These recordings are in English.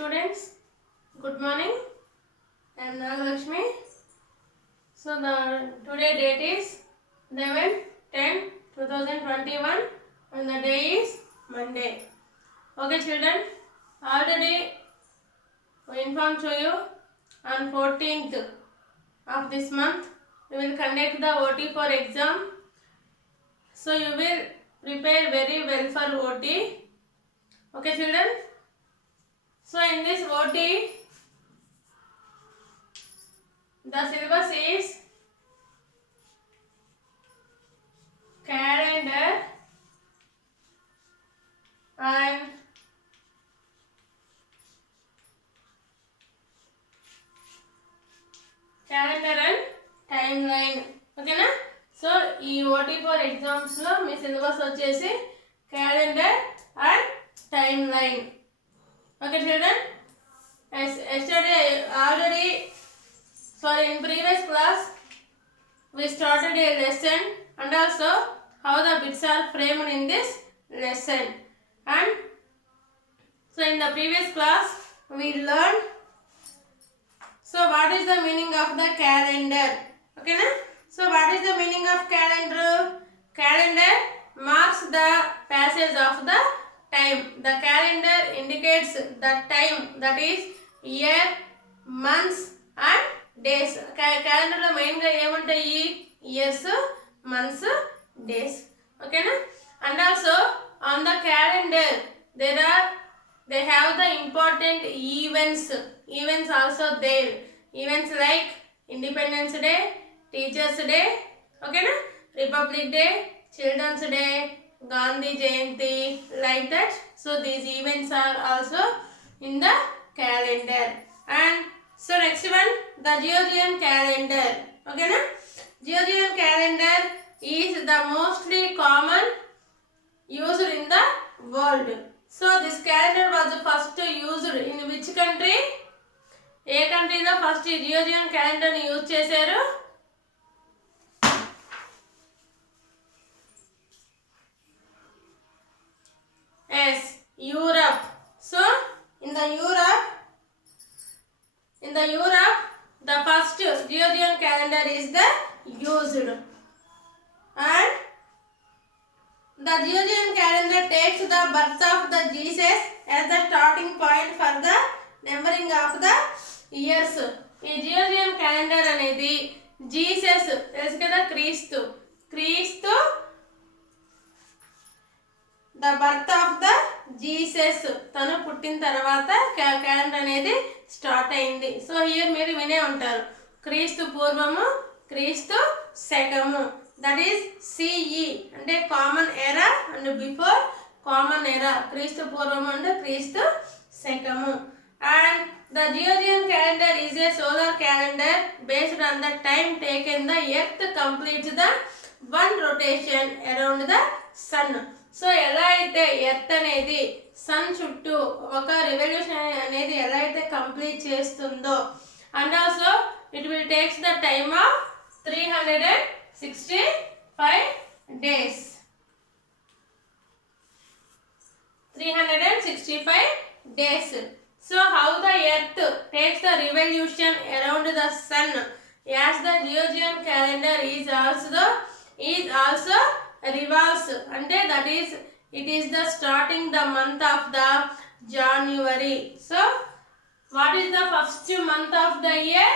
students, good morning. I am Nagalakshmi. So the today date is 11/10/2021 and the day is Monday. Okay children, already we informed to you on 14th of this month we will conduct the OT for exam. So you will prepare very well for OT. Okay children. So in this OT, the syllabus is calendar and timeline. Okay na? So ఈ OT for exams లో మీ syllabus వచ్చేసి calendar and timeline. Okay children. As yesterday already, sorry, in previous class we started a lesson and also how the bits are framed in this lesson. And so in the previous class we learned what is the meaning of the calendar. Okay na? So what is the meaning of calendar? Calendar marks the passage of the time. The calendar indicates the time, that is year, months and days. Calendar lo main ga em untayi? Years, months, days. Okay na? And also on the calendar they have the important events also there. Events like Independence Day, Teachers Day, okay na? Republic Day, Children's Day, Gandhi Jayanti, like that. So these events are also in the calendar. And so next one, the Gregorian calendar. Okay na? Gregorian calendar is the mostly common used in the world. So this calendar was first used in which country? ఏ కంట్రీలో first Gregorian calendar ని use చేశారు? Yes, Europe. So in the Europe the first Gregorian calendar is the used. And the Gregorian calendar takes the birth of the Jesus as the starting point for the numbering of the years. ఈ Gregorian calendar అనేది Jesus తెలుసు కదా, క్రీస్తు the birth of the Jesus, తను పుట్టిన తర్వాత calendar అనేది start అయింది. సో హియర్ మీరు వినే ఉంటారు క్రీస్తు పూర్వము, క్రీస్తు శకము, దట్ ఈస్ సిఈ అంటే కామన్ ఎరా అండ్ బిఫోర్ కామన్ ఎరా, క్రీస్తు పూర్వము అండ్ క్రీస్తు శకము. And the Gregorian calendar is a solar calendar based on the time taken the earth completes the one rotation around the sun. So ఎలా అయితే earth అనేది sun చుట్టూ ఒక రెవల్యూషన్ అనేది ఎలా అయితే కంప్లీట్ చేస్తుందో, and also it will takes the time of 365 days. 365 days. So how the earth takes the revolution around the sun as the Gregorian calendar is also revolves, అంటే that is it is the starting the month of the January. So what is the first month of the year?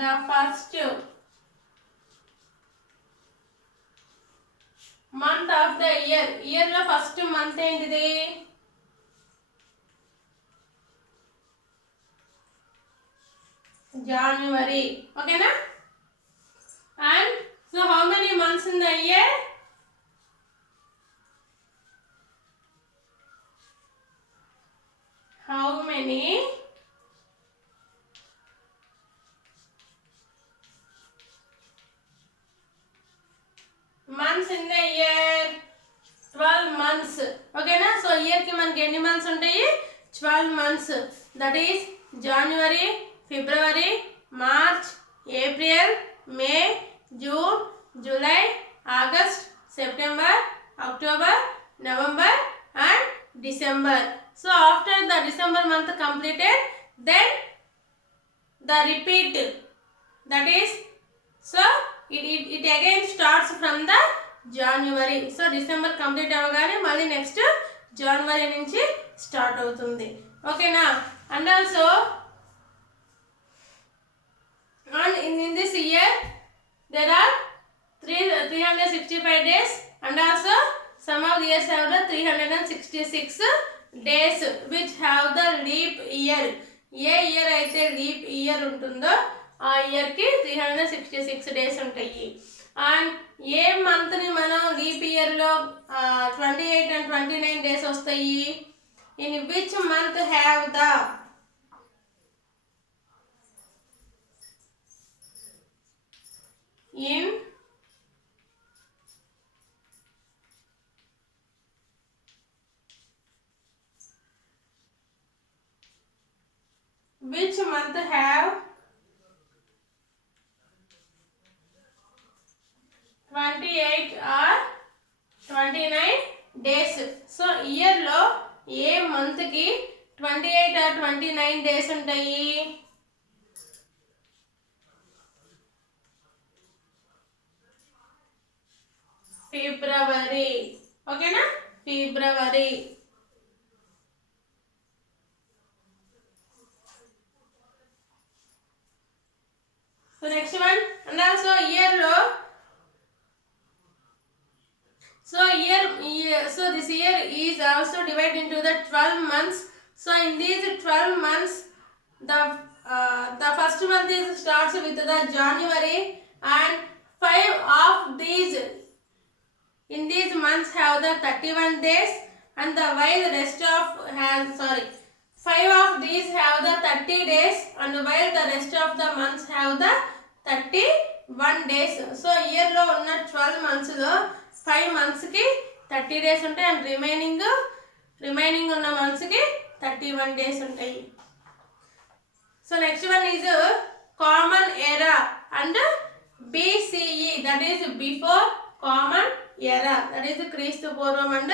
The first month of the year లో first month ఏంటిది? January. Okay na? And so how many months in the year? How many months in the year? 12 months. Okay na? So year ki manaki enni months untayi? 12 months. That is January, February, March, April, May, the repeat, that is, so it again starts from the January. So December complete avagane malli next January nunchi start avutundi. Okay na. And also and in this year there are 365 days, and also some of the years have the 366 days which have the leap year. A year అయితే leap year ఉంటుందో ఆ ఇయర్కి 366 days ఉంటాయి. And ఏ మంత్ని మనం leap ఇయర్లో 28 and 29 days వస్తాయి? In which month have the in which month have 28 or 29 days? So year లో ఏ month కి 28 or 29 డేస్ ఉంటాయి? ఫిబ్రవరి. ఓకేనా? ఫిబ్రవరి. So next one, and also year lo, so this year is also divided into the 12 months. So in these 12 months the first month is starts with the January, and 5 of these in these months have the 31 days, and the while the rest of has 5 of these have the 30 days, and while the rest of the months have the 31 days. So year lo unna 12 months lo 5 months ki 30 days untayi, and remaining unna months ki 31 days untayi. So next one is common era and BCE, that is before common era, that is Kristu పూర్వం and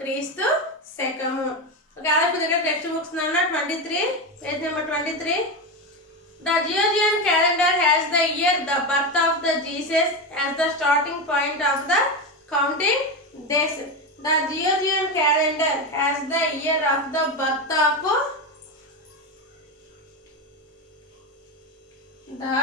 Kristu శకము. Okay, అలాగే దగ్గర text books నన్న 23 page number 23. The Gregorian calendar has the year the birth of the Jesus as the starting point of the counting days. The Gregorian calendar has the year of the birth of the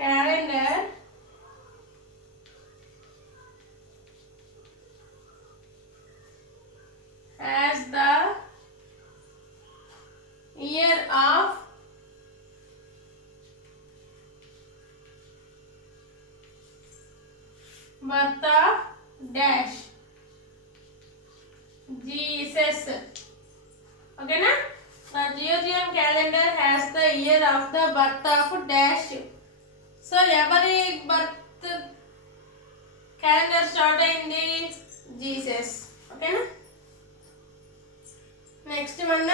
calendar as the year of birth of dash Jesus. Okay na? The Gregorian calendar has the year of the birth of dash. So every birth calendar start అయింది Jesus. ఓకేనా? Next మన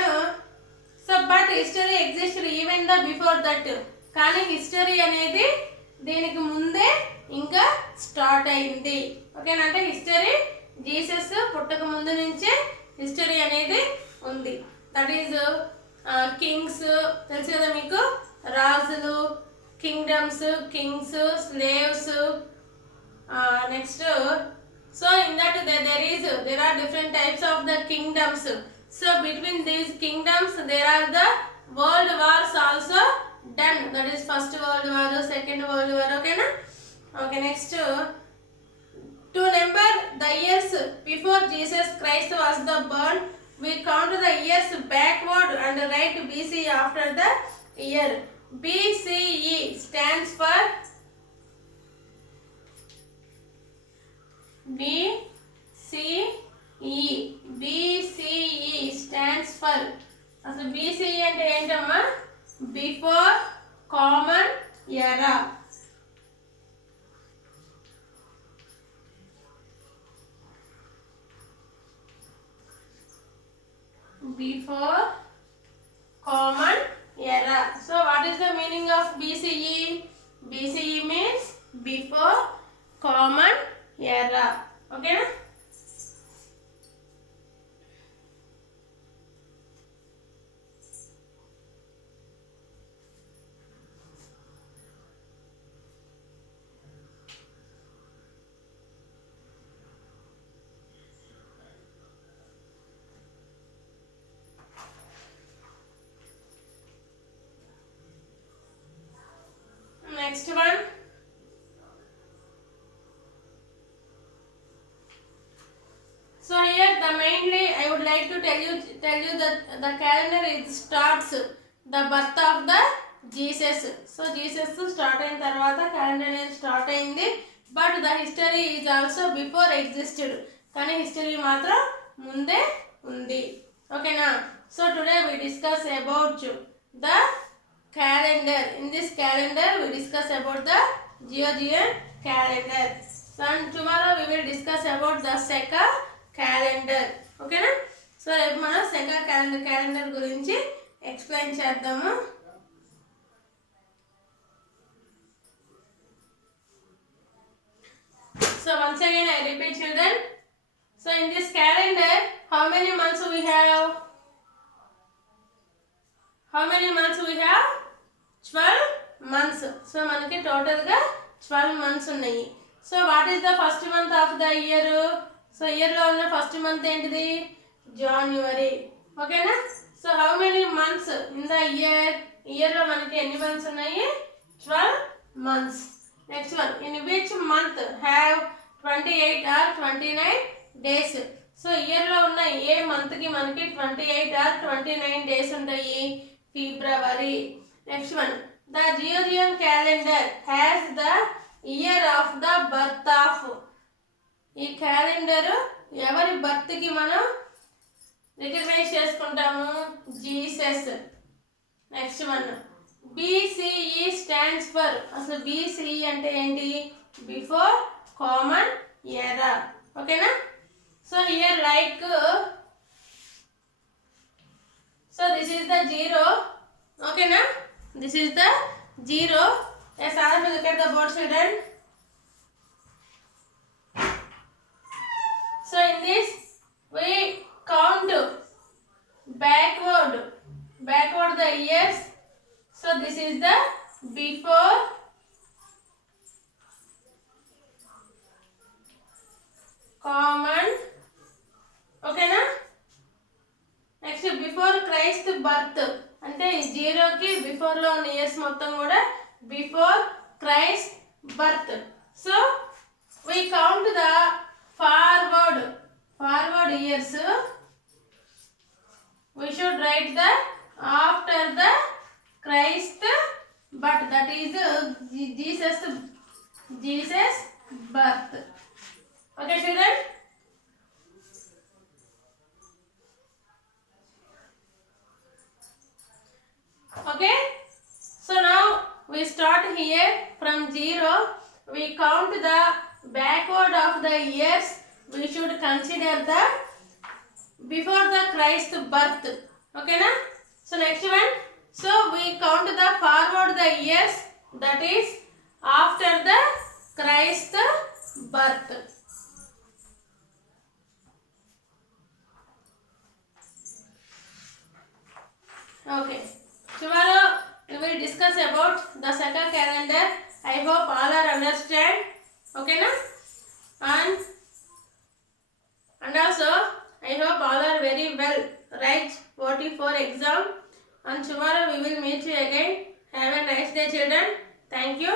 so but history existed even the before that, కానీ history అనేది దీనికి ముందే ఇంకా start అయింది. ఓకేనా? అంటే హిస్టరీ జీసస్ పుట్టక ముందు నుంచే హిస్టరీ అనేది ఉంది. దట్ ఈజ్ కింగ్స్ తెలుసు కదా మీకు, రాజులు, kingdoms, kings, slaves, next so in that there are different types of the kingdoms. So between these kingdoms there are the world wars also done, that is first world war, second world war. Okay na? Okay, next to number the years before Jesus Christ was the born, we count the years backward and write BC after the year. BCE stands for BCE stands for అసలు BCE అంటే ఏంటమ్మా? Before common ఎరా. Before common era. So what is the meaning of BCE? BCE means before common era. Okay na? Next one. So here the mainly I would like to tell you that the calendar starts the birth of the Jesus. So Jesus start అయిన తర్వాత calendar అనేది start అయింది. But the history is also before existed. కానీ history మాత్రం ముందే ఉంది. ఓకేనా? So today we discuss about the calendar. In this calendar we discuss about the Georgian calendar. So and tomorrow we will discuss about the Seka calendar. ఓకేనా? So రేపు మనం Saka calendar గురించి explain చేద్దాము. So once again I repeat children. So in this calendar how many months we have? How many months we have? 12 months. So మనకి total గా 12 months ఉన్నాయి. So what is the first month of the year? So year లో ఉన్న first month ఏంటిది? జనవరి. ఓకేనా? So how many months in the year లో మనకి ఎన్ని మంత్స్ ఉన్నాయి? 12 months. Next one, in which month have 28 or 29 days? So year లో ఉన్న ఏ మంత్ కి మనకి 28 or 29 days ఉంటాయి? ఫిబ్రవరి. నెక్స్ట్ వన్, ద జియోజియన్ calendar has the year of the birth of. ఈ క్యాలెండర్ ఎవరి బర్త్ కి మనం రికగ్నైజ్ చేసుకుంటాము? Jesus. Next one, BCE stands for. అసలు BCE అంటే ఏంటి? Before common era. ఓకేనా? So here like so this is the zero. ఓకేనా? This is the zero. Yes, I will look at the board children. So in this we count backward the years. So this is the before common. Okay na? Next before Christ birth. అంటే జీరోకి before లో ఉన్న years మొత్తం కూడా before Christ birth. So we count the forward years. We should write the after the Christ but that is Jesus birth. Okay children? Okay, so now we start here from zero. We count the backward of the years. We should consider the before the Christ birth. Okay na? So next one, so we count the forward the years, that is after the Christ birth. Okay, tomorrow we will discuss about the Saka calendar. I hope all are understand. Okay na? And also I hope all are very well right OT4 exam. And tomorrow we will meet you again. Have a nice day children. Thank you.